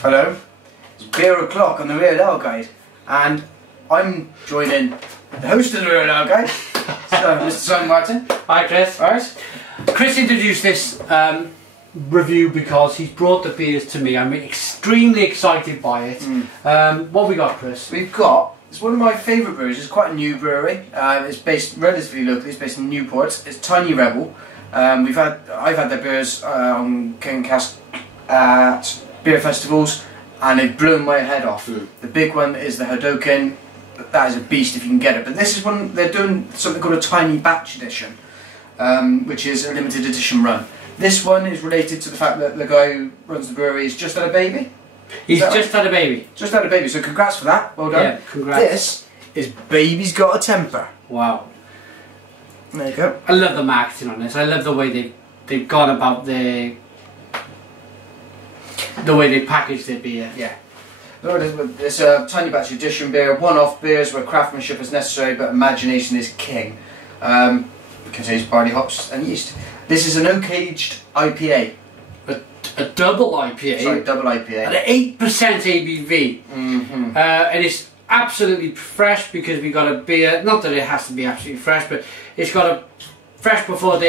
Hello, it's beer o'clock on the Real Ale Guide, and I'm joining the host of the Real Ale Guide, so Mr. Simon Martin. Hi Chris. Alright. Chris introduced this review because he's brought the beers to me. I'm extremely excited by it. What we got, Chris? We've got, it's one of my favourite breweries, it's quite a new brewery, it's based relatively locally, it's based in Newport, it's Tiny Rebel. I've had their beers on King Cask at beer festivals, and they've blown my head off. The big one is the Hadoken. That is a beast if you can get it. But this is one, they're doing something called a tiny batch edition, which is a limited edition run. This one is related to the fact that the guy who runs the brewery has just had a baby. He's just had a baby. Just had a baby, so congrats for that. Well done. Yeah, congrats. This is Baby's Got a Temper. Wow. There you go. I love the marketing on this. I love the way they've gone about the way they package their beer. Yeah. It's a tiny batch edition beer, one-off beers where craftsmanship is necessary but imagination is king. It contains barley hops and yeast. This is an oak-aged IPA. A double IPA. Sorry, double IPA. At 8% ABV. And it's absolutely fresh because we got a beer, not that it has to be absolutely fresh, but it's got a fresh before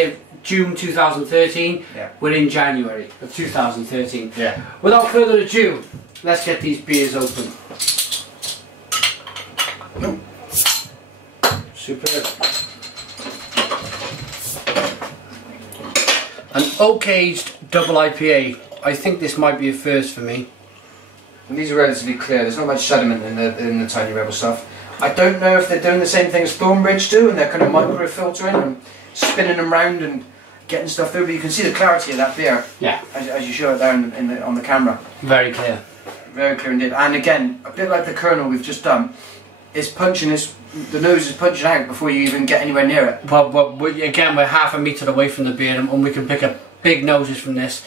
June 2013. Yeah. We're in January of 2013. Yeah. Without Further ado, let's get these beers open. Superb. An oak-aged double IPA. I think this might be a first for me. And these are relatively clear. There's not much sediment in the Tiny Rebel stuff. I don't know if they're doing the same thing as Thornbridge do, and they're kind of micro-filtering and spinning them round and getting stuff through. But you can see the clarity of that beer. Yeah. As you show it there on the camera. Very clear. Very clear indeed. And again, a bit like the Colonel we've just done, it's punching the nose is punching out before you even get anywhere near it. Well, again, we're half a metre away from the beer, and we can pick up big noses from this.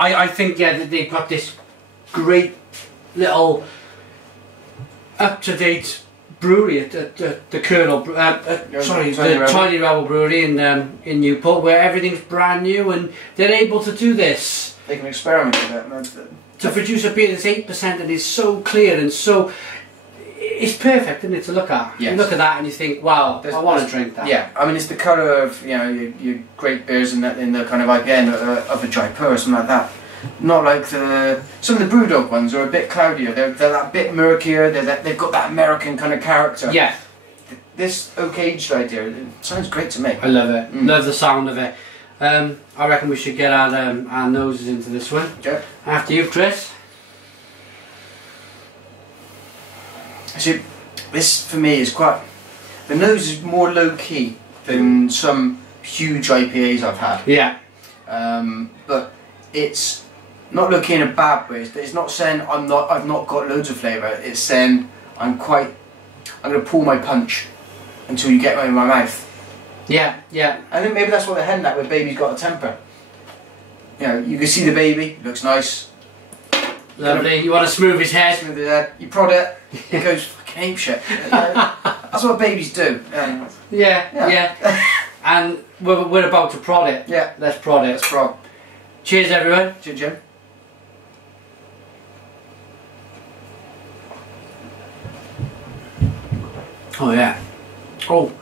I think, yeah, that they've got this great little up-to-date brewery at the Colonel, the Tiny Rebel Brewery in Newport, where everything's brand new, and they're able to do this. They can experiment with it. To produce a beer that's 8% and is so clear and so... It's perfect, isn't it, to look at? Yes. You look at that and you think, wow, I want to drink that. Yeah, I mean, it's the colour of, you know, your great beers in the kind of IPA of a Jaipur or something like that. Not like some of the Brewdog ones are a bit cloudier. They're that bit murkier. They've got that American kind of character. Yeah. This oak-aged idea, it sounds great to me. I love it. Love the sound of it. I reckon we should get our noses into this one. Okay. After you, Chris. See, this for me is quite... The nose is more low-key than some huge IPAs I've had. Yeah. But it's not low-key in a bad way. It's not saying I've not got loads of flavour. It's saying I'm going to pull my punch until you get it in my mouth. Yeah, yeah. I think maybe that's what they're heading at with Baby's Got a Temper. You know, you can see the baby, looks nice. Lovely. You want to smooth his head? Smooth his head. You prod it, it goes fucking apeshit. That's what babies do. Yeah. And we're about to prod it. Yeah. Let's prod it. Let's prod. Cheers, everyone. Cheers, Jim. Oh yeah. Oh.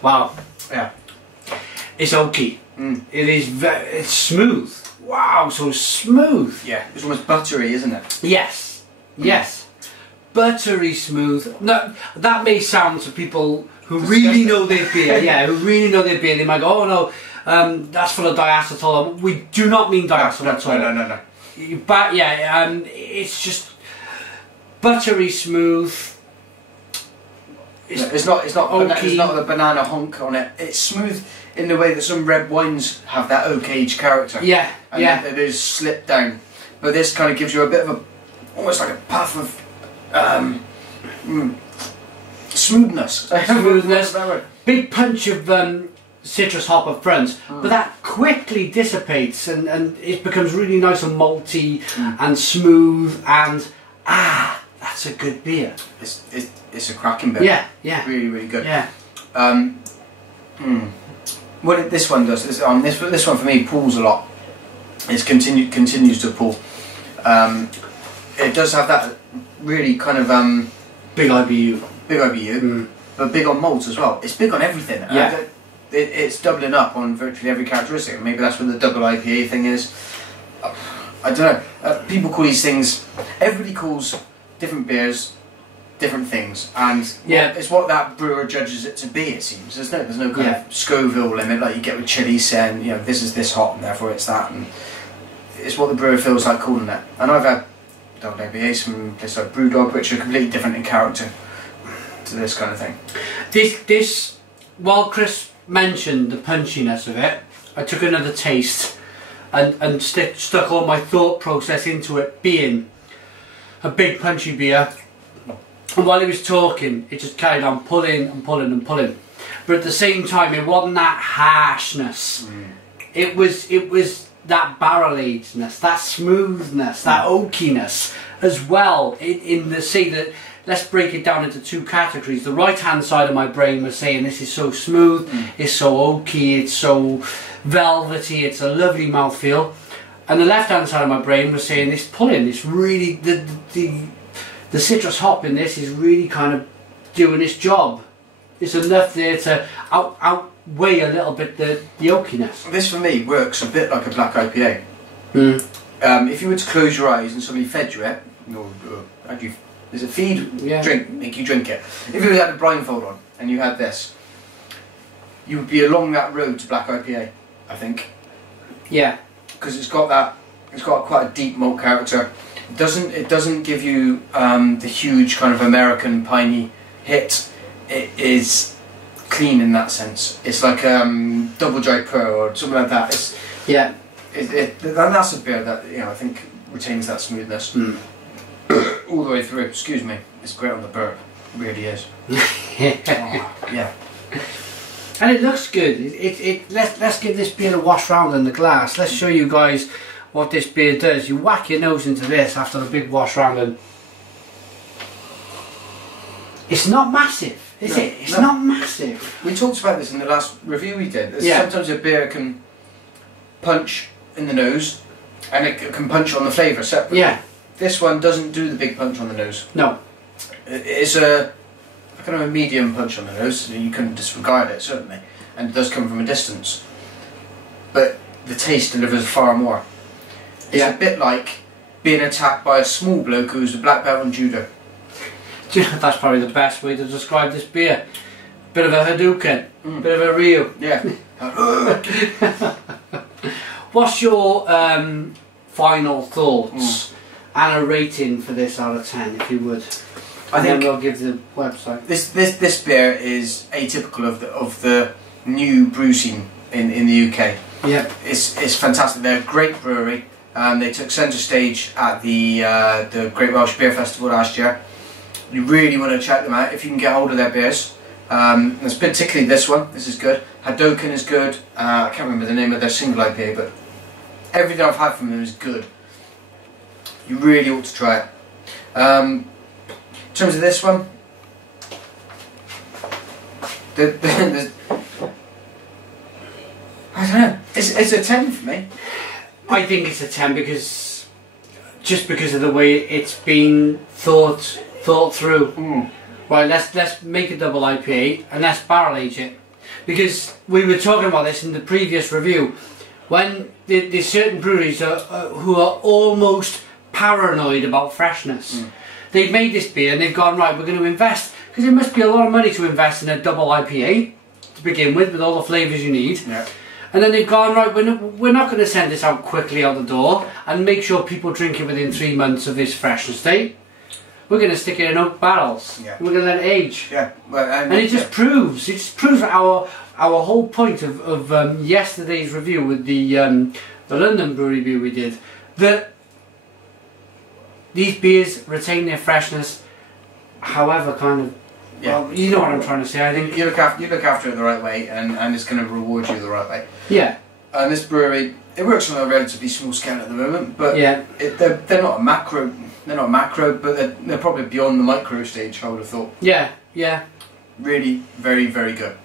Wow. Yeah. It's oaky. It is it's smooth. Wow, so smooth. Yeah, it's almost buttery, isn't it? Yes. Yes. Buttery smooth. No, that may sound to people who really know their beer. Yeah, who really know their beer. They might go, oh no, that's full of diacetyl. We do not mean diacetyl at all. No. But yeah, it's just buttery smooth. It's not a banana honk on it. It's smooth in the way that some red wines have that oak-aged character. Yeah, and it is slipped down. But this kind of gives you a bit of almost like a puff of smoothness. Smoothness. Big punch of citrus hop up front, but that quickly dissipates and it becomes really nice and malty and smooth and that's a good beer. It's a cracking beer. Yeah, yeah. Really, really good. Yeah. this one does, this one for me pulls a lot. It's continues to pull. It does have that really kind of big IBU, but big on malts as well. It's big on everything. Yeah. It's doubling up on virtually every characteristic. Maybe that's what the double IPA thing is. I don't know. People call these things. Everybody calls different beers different things, and it's what that brewer judges it to be. It seems there's no kind of Scoville limit like you get with chili, saying this is this hot and therefore it's that, and it's what the brewer feels like calling it. And I've had double IPAs from places like Brewdog, which are completely different in character to this kind of thing. This while Chris mentioned the punchiness of it, I took another taste and stuck all my thought process into it being a big punchy beer. And while he was talking, it just carried on pulling and pulling and pulling. But at the same time, it wasn't that harshness. It was that barrel agedness, that smoothness, that oakiness as well. In the say that, let's break it down into two categories. The right hand side of my brain was saying this is so smooth, it's so oaky, it's so velvety, it's a lovely mouthfeel. And the left hand side of my brain was saying this pulling, it's really the citrus hop in this is really kind of doing its job. It's enough there to outweigh a little bit the oakiness. This for me works a bit like a black IPA. If you were to close your eyes and somebody fed you it, there's a feed, drink, make you drink it. If you had a blindfold on and you had this, you would be along that road to black IPA, I think. Yeah. Because it's got quite a deep malt character. It doesn't give you the huge kind of American piney hit. It is clean in that sense. It's like double dry pearl or something like that. And that's a beer that I think retains that smoothness all the way through. Excuse me. It's great on the burp. It really is. Yeah. And it looks good. Let's give this beer a wash round in the glass. Let's show you guys what this beer does. You whack your nose into this after a big wash round, and it's not massive, is it? It's not massive. We talked about this in the last review we did. Sometimes a beer can punch in the nose and it can punch on the flavour separately. Yeah. This one doesn't do the big punch on the nose. No. It's a kind of a medium punch on the nose, and you couldn't disregard it, certainly. And it does come from a distance. But the taste delivers far more. It's a bit like being attacked by a small bloke who's a black belt in judo. That's probably the best way to describe this beer. Bit of a Hadouken, bit of a Ryu. Yeah. What's your final thoughts and a rating for this out of 10, if you would? I think we'll give the website. This beer is atypical of the new brew scene in the UK. Yeah. It's fantastic. They're a great brewery. They took centre stage at the Great Welsh Beer Festival last year. You really want to check them out if you can get hold of their beers. There's particularly this one. This is good. Hadouken is good. I can't remember the name of their single IPA, but everything I've had from them is good. You really ought to try it. In terms of this one, I don't know. It's a 10 for me. I think it's a 10 because of the way it's been thought through. Right, let's make a double IPA and let's barrel age it, because we were talking about this in the previous review. When there's certain breweries who are almost paranoid about freshness. They've made this beer and they've gone, right, we're going to invest, because it must be a lot of money to invest in a double IPA to begin with all the flavours you need. Yeah. And then they've gone, right, we're not going to send this out quickly out the door and make sure people drink it within 3 months of its freshness date. We're going to stick it in oak barrels. Yeah. We're going to let it age. Yeah. Well, and it just proves our whole point of yesterday's review with the London brewery review we did, that these beers retain their freshness, however kind of. Yeah. Well, you know what I'm trying to say. I think you look after it the right way, and it's going to reward you the right way. Yeah. And this brewery, it works on a relatively small scale at the moment, but they're not a macro. They're not macro, but they're probably beyond the micro stage, I would have thought. Yeah. Yeah. Really, very, very good.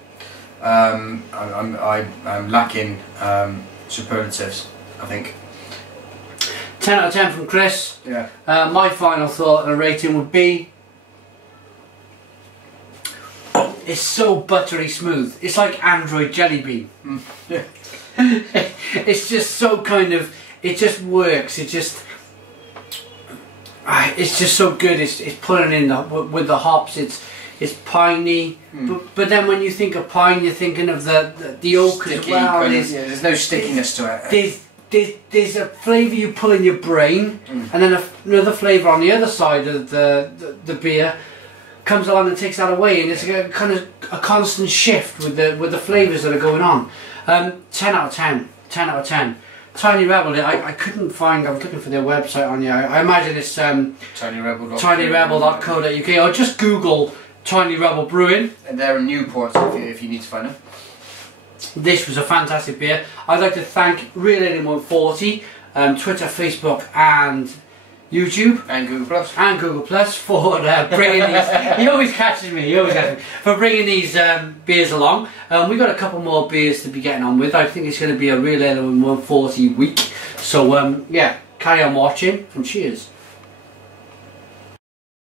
I'm lacking superlatives, I think. 10 out of 10 from Chris. Yeah. My final thought and a rating would be, it's so buttery smooth. It's like Android Jelly Bean. Yeah. It's just so kind of, it just works. It's just so good. It's putting in with the hops. It's piney, but then when you think of pine, you're thinking of the oak Sticky, as well. there's no stickiness to it. There's a flavour you pull in your brain, and then another flavour on the other side of the beer comes along and takes that away, and it's a kind of a constant shift with the flavours that are going on. 10 out of 10. 10 out of 10. Tiny Rebel, I couldn't find, I was looking for their website on here. I imagine it's tinyrebel.co.uk, or just Google Tiny Rebel Brewing. And they're in Newport if you need to find them. This was a fantastic beer. I'd like to thank Real Alien 140, Twitter, Facebook and YouTube. And Google Plus. And Google Plus for bringing these, he always catches me, for bringing these beers along. We've got a couple more beers to be getting on with. I think it's going to be a Real Alien 140 week. So yeah, carry on watching and cheers.